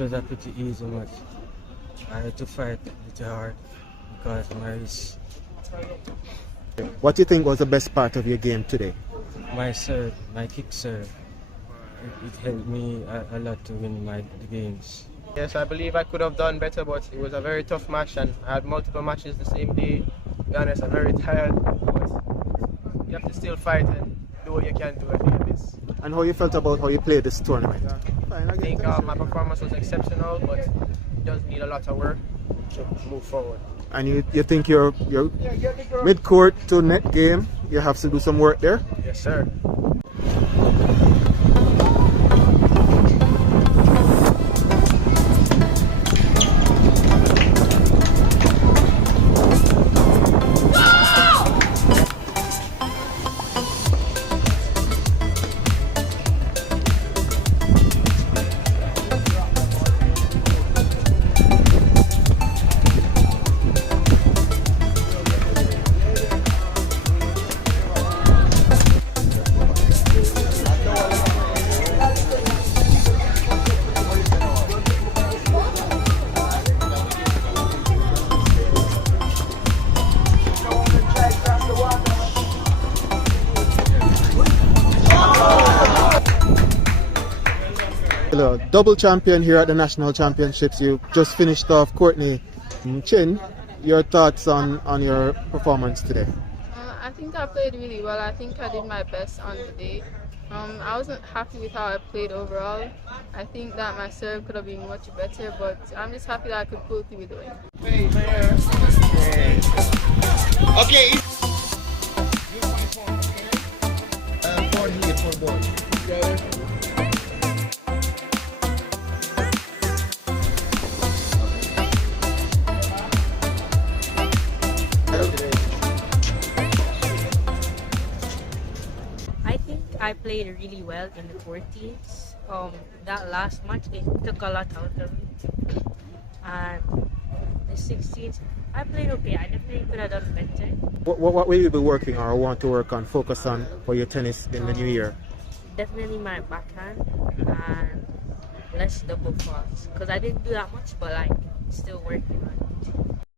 was a pretty easy match. I had to fight pretty hard because my wrist. What do you think was the best part of your game today? My serve, my kick serve. It helped me a lot to win the games. Yes, I believe I could have done better, but it was a very tough match and I had multiple matches the same day. To be honest, I'm very tired, but you have to still fight and do what you can do at the end of this. And how you felt about how you played this tournament? I think my performance was exceptional, but it does need a lot of work to move forward. And you think your mid-court to net game, you have to do some work there? Yes, sir. Double champion here at the National Championships. You just finished off Courtney Chin. Your thoughts on your performance today? I think I played really well. I think I did my best on the day. I wasn't happy with how I played overall. I think that my serve could have been much better, but I'm just happy that I could pull through with the win. Okay. I think I played really well in the 14s. That last match, it took a lot out of me. And the 16s, I played okay. I definitely could have done better. What will you be working or want to work on, focus on for your tennis in the new year? Definitely my backhand and less double faults. Because I didn't do that much, but like still working on it.